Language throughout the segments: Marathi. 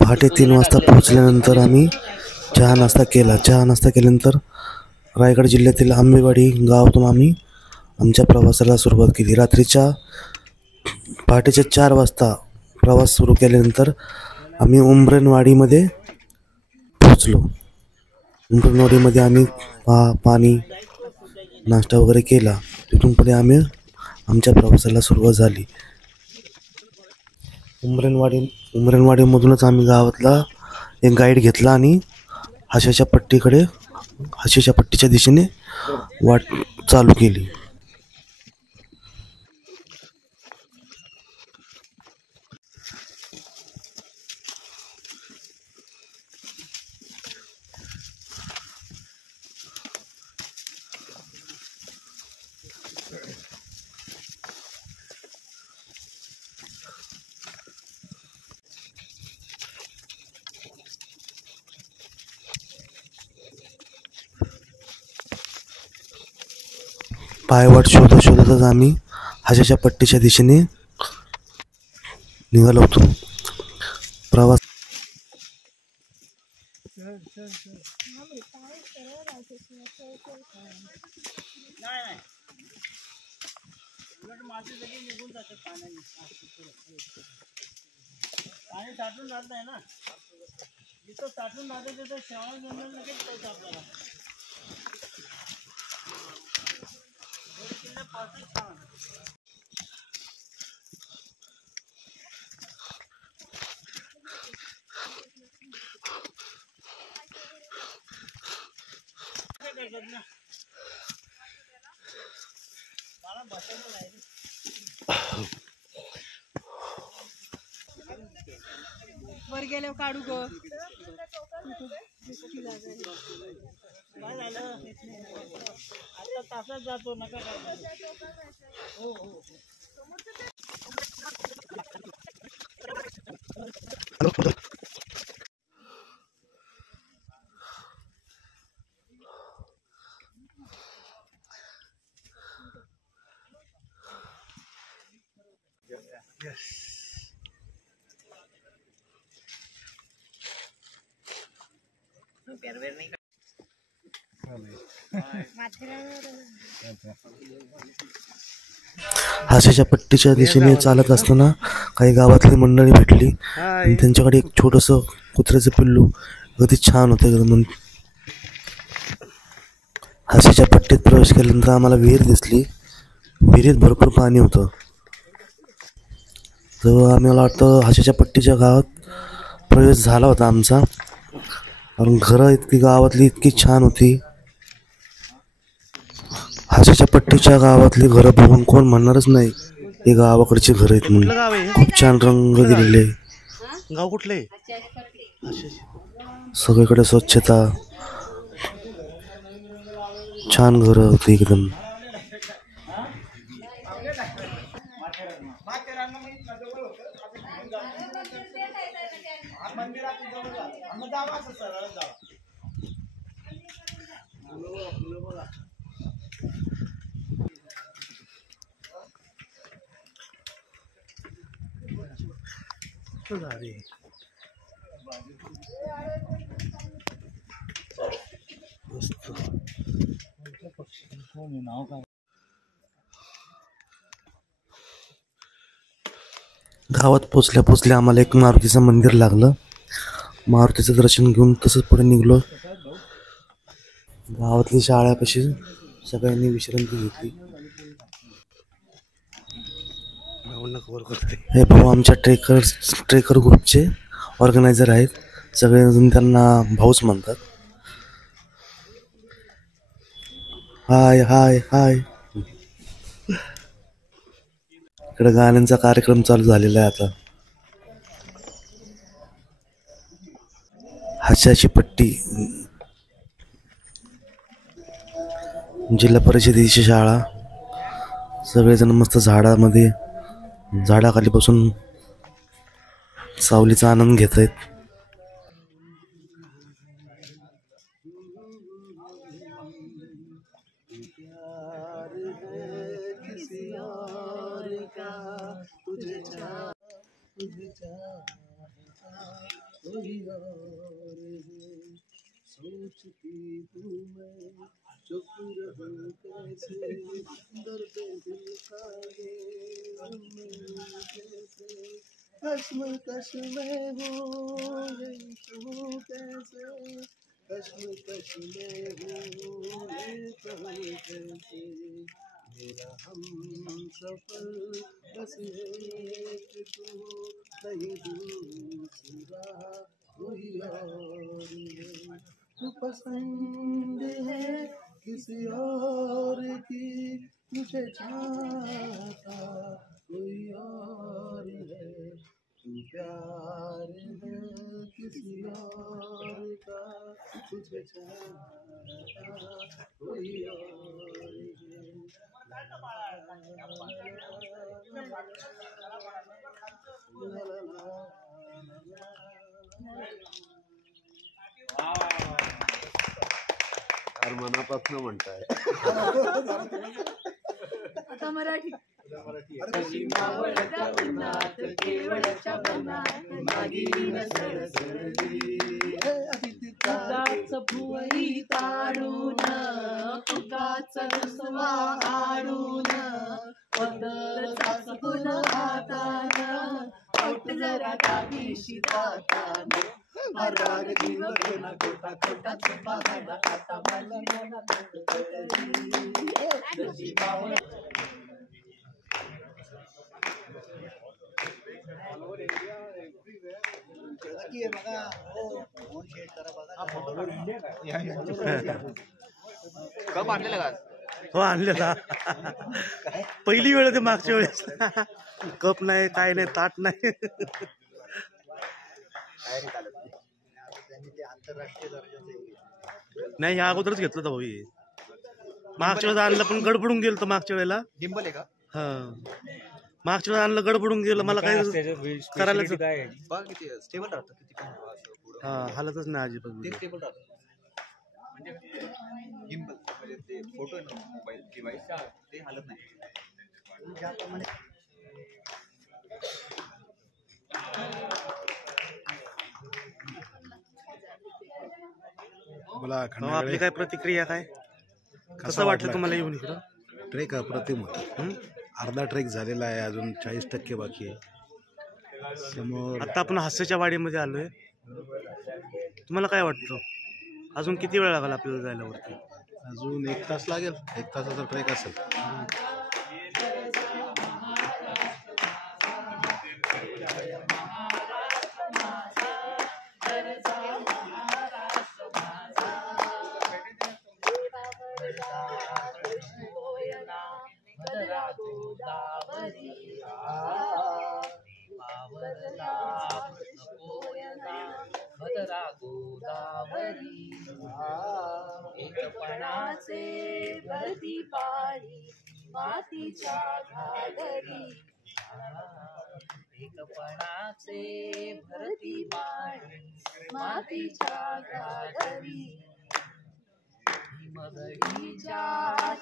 पहाटे 3 वाजता पोहोचल्यानंतर आम्ही चहा नाश्ता केला. चहा नाश्ता केल्यानंतर रायगड जिल्ह्यातील आंबेवाडी गावातून आम्ही आमच्या प्रवासाला सुरुवात केली. पहाटेच्या 4 वाजता प्रवास सुरू केल्यानंतर आम्ही उमरेणवाडीमध्ये पोहोचलो. उमरेणवाडीमध्ये आम्ही पाणी नाश्ता वगैरे केला. तिथून पुढे आमच्या प्रवासाला सुरुवात झाली. उमरेणवाडीमधूनच आम्ही गावातला एक गाईड घेतला आणि हाशाच्या पट्टीच्या दिशेने वाट चालू केली. पायवाट शोधतच आम्ही हाशाच्या पट्टीच्या दिशेने निघालो होतो. प्रवास वर गेल्यावर काढू गो. आता तासात जातो नका. हो हो. हाशाच्या पट्टीच्या दिशेने चालत असताना काही गावातली मंडळी भेटली आणि त्यांच्याकडे एक छोटंसं कुत्र्याचं पिल्लू अगदी छान होतं एकदम. हाशाच्या पट्टीत प्रवेश केल्यानंतर आम्हाला विहीर दिसली. विहिरीत भरपूर पाणी होतं. तर आम्हाला वाटतं हाशाच्या पट्टीच्या गावात प्रवेश झाला होता आमचा, कारण घरं गावातली इतकी छान होती. हाशाच्या पट्टीच्या गावातली घरं बघून कोण म्हणणारच नाही हे गावाकडची घरं आहेत म्हणून. खूप छान रंग दिलेले. गाव कुठले? सगळीकडे स्वच्छता, छान घरं होती एकदम. गावात पोचल्या आम्हाला एक मारुतीचं मंदिर लागलं. मारुतीचं दर्शन घेऊन तसंच पुढे निघलो. गावातली शाळापाशी सगळ्यांनी विश्रांती घेतली. हे भाऊ आमच्या ट्रेकर ग्रुपचे ऑर्गनायझर आहेत. सगळेजण त्यांना भाऊच म्हणतात. हाय हाय हाय. इकडे गाण्यांचा कार्यक्रम चालू झालेला आहे आता. हाशाची पट्टी जिल्हा परिषदेची शाळा. सगळेजण मस्त झाडाखाली बसून सावलीचा आनंद घेत आहेत. कोई और है। सोचती हूँ मैं चुप रहूं कैसे, दर्द दिल का ये गम कैसे, कश्मकश में हूँ ये कहूँ कैसे, कश्मकश में हूँ ये कहूँ कैसे, मेरा हम सफर बस एक तू, कहीं दूसरा कोई और है। तू पसंद है किसी और की, मुझे चाहता कोई और है। तू प्यार है किसी और का, तुझे चाहता कोई और है। यार मनापासून म्हणताय. आता मराठी. भुवई तारून फुगाच रुसवा आडून पदरचाच फुल हातान पोट जरा गावीशी दातान राग जीव घेणं खोटा खोटाच पहाड आता मला मनात जशी पावलं. कप आणलेलं का? हो आणलेला. पहिली वेळ ते मागच्या वेळेस कप नाही काय नाही ताट नाही. नाही या अगोदरच घेतलं होतं भाऊ हे. मागच्या वेळेस आणलं पण गडबडून गेलं तर मागच्या वेळेला. डिंबल आहे का? हा मागच्या वेळेस आणलं गडबडून गेलं मला काय करायला. बघ किती स्टेबल राहतं किती पण हा हालतच नाही अजिबात. ते स्टेबल राहतं म्हणजे गिम्बल म्हणजे ते फोटो आहे ना मोबाईल डिव्हाइस ते हालत नाही. मला आपली काय प्रतिक्रिया काय कसं वाटलं तुम्हाला येऊन इकडं? ट्रेक अप्रतिम होता. अर्धा ट्रेक झालेला आहे, अजून 40% बाकी आहे. समोर आता आपण हास्याच्या वाडीमध्ये आलोय. तुम्हाला काय वाटतं अजून किती वेळ लागेल आपल्याला जायला वरती? अजून 1 तास लागेल. 1 तासाचा ट्रेक असेल. एकपणाचे भरती पाणी मातीच्या घागरी, एकपणाचे भरती पाणी मातीच्या घागरी, हिमगडीच्या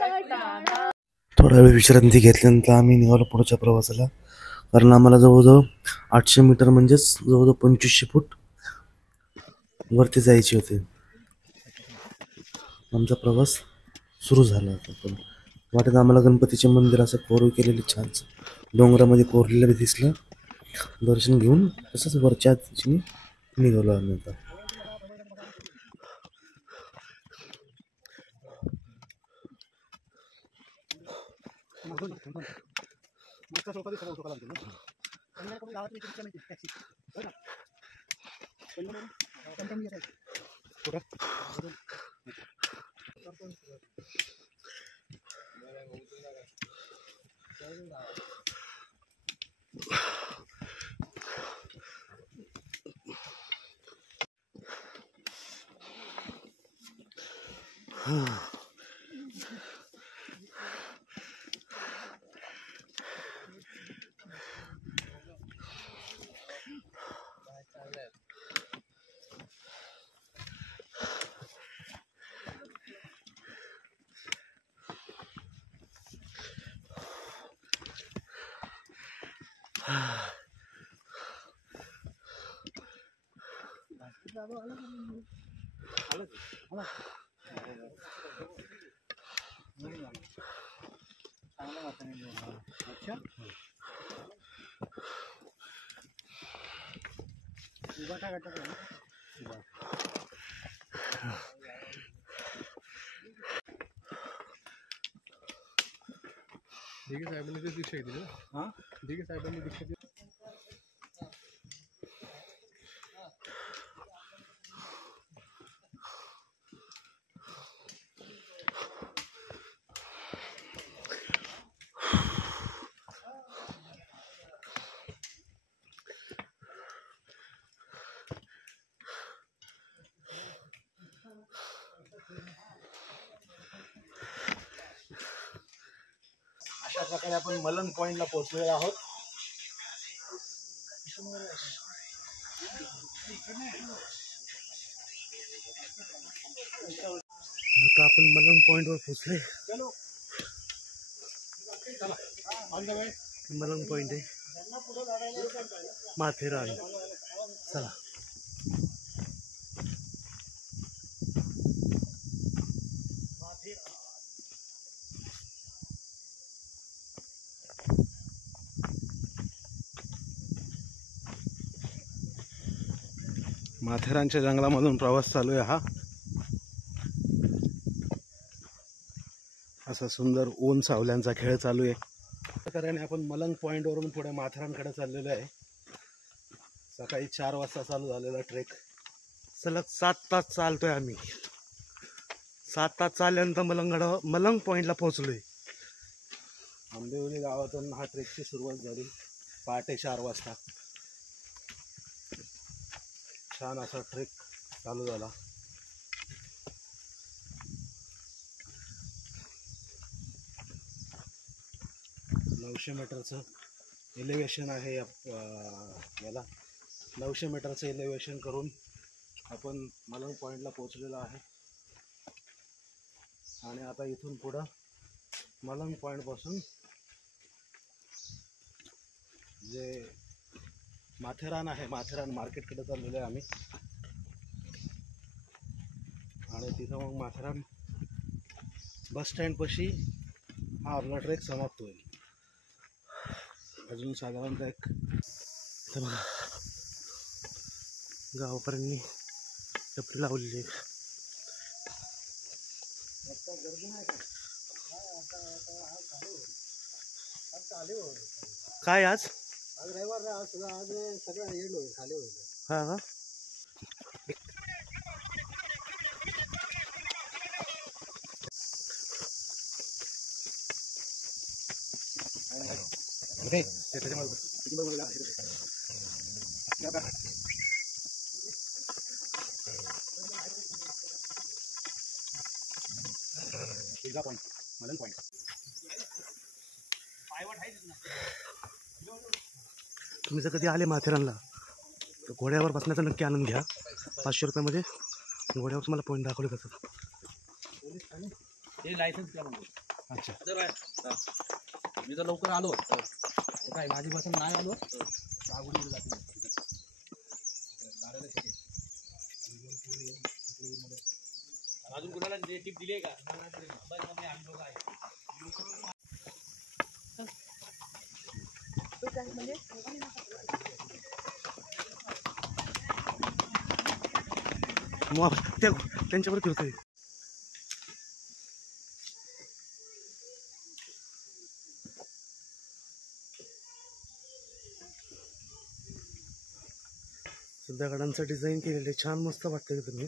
तटाना. थोडा वेळ विश्रांती घेतल्यानंतर आम्ही निघालो पुढच्या प्रवासाला. कारण आम्हाला जवळजवळ 800 मीटर म्हणजेच जवळजवळ 2500 फूट वरती जायचे होते. आमचा प्रवास सुरू झाला होता. पण वाटेत आम्हाला गणपतीचे मंदिर असं कोरीव केलेले छान डोंगरामध्ये कोरलेलं दिसलं. दर्शन घेऊन तसंच वरच्या दिशेने निघालो आम्ही आता. दिघे साहेबांनी ते दीक्षा घेतली ना. हां दिघे साहेबांनी दीक्षा घेतली. अशा प्रकारे आपण मलंग पॉइंटला पोहोचलेलो आहोत. आता आपण मलंग पॉइंटवर पोहोचले. मलंग पॉइंट आहे माथेरान. चला माथेरानच्या जंगलामधून प्रवास चालू आहे हा. असा सुंदर ऊन सावल्यांचा खेळ चालू आहे. कारण आपण मलंग पॉइंट वरून पुढे माथेरानकडे चाललेलो आहे. सकाळी 4 वाजता चालू झालेला ट्रेक. सलग 7 तास चालतोय आम्ही. 7 तास चालल्यानंतर मलंग पॉइंटला पोहोचलोय. आंबेवली गावातून हा ट्रेकची सुरुवात झाली पहाटे 4 वाजता. छान असा ट्रेक चालू झाला. नऊशे मीटरचं एलिव्हेशन आहे याला. 900 मीटरचं एलिव्हेशन करून आपण मलंग पॉइंटला पोहोचलेलो आहे. आणि आता इथून पुढं मलंग पॉइंटपासून जे माथेरान आहे, माथेरान मार्केटकडे चाललेलो आहे आम्ही. आणि तिथं मग माथेरान बस स्टँडपाशी हा आपला ट्रेक समाप्त होईल. अजून साधारणतः एक बघा गावापर्यंत टपरी लावलेली आहे. काय आज रविवार आज सगळं येलो खाली होईल. हा का मलंग पॉइंट. तुम्ही जर कधी आले माथेरानला तर घोड्यावर बसण्याचा नक्की आनंद घ्या. 500 रुपयामध्ये घोड्यावर तुम्हाला पॉईंट दाखवले जातात. ते लायसन्स करा म्हणजे. अच्छा मी जर लवकर आलो काय माझी बसून नाही आलो आगुडी जाते. अजून कुणाला टिप दिली का? मग त्यांच्यावर फिरतोय. दगडांचं डिझाईन केलेलं आहे. छान मस्त वाटतंय तुम्ही.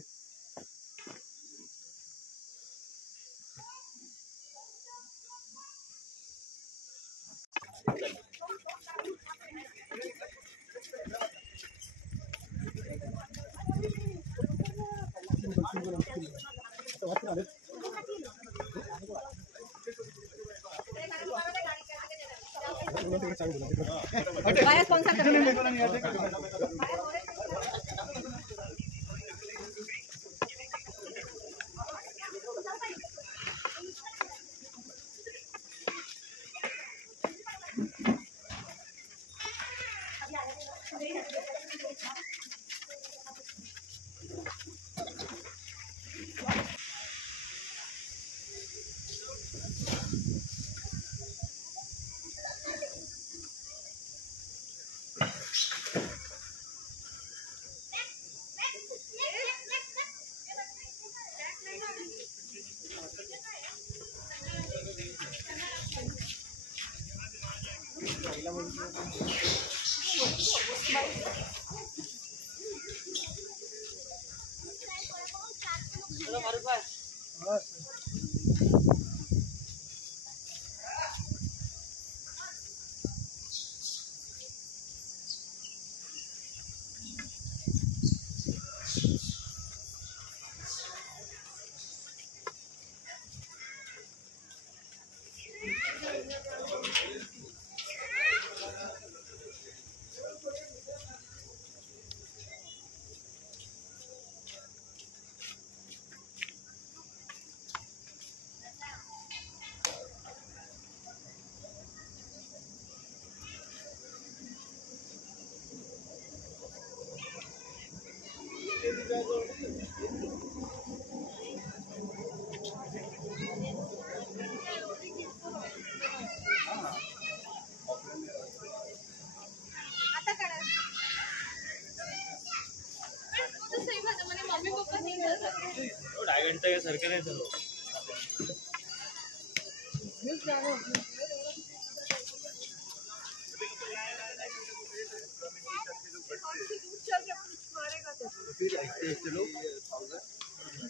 फिर ऐसे चलो 1000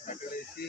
सैटरडे से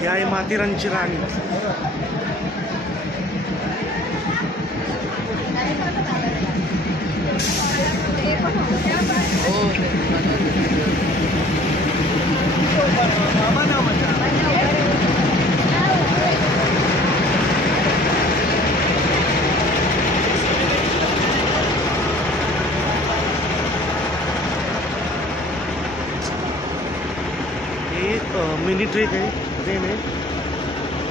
ही आहे माथेरानची राणी. मिनी ट्रेन आहे.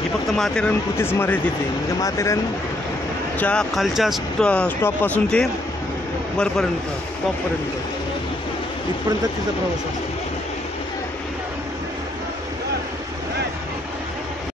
ही फक्त माथेरानपुरतीच मर्यादित आहे. म्हणजे माथेरानच्या खालच्या स्टॉपपासून ते वरपर्यंत टॉपपर्यंत इथपर्यंत तिचा प्रवास असतो.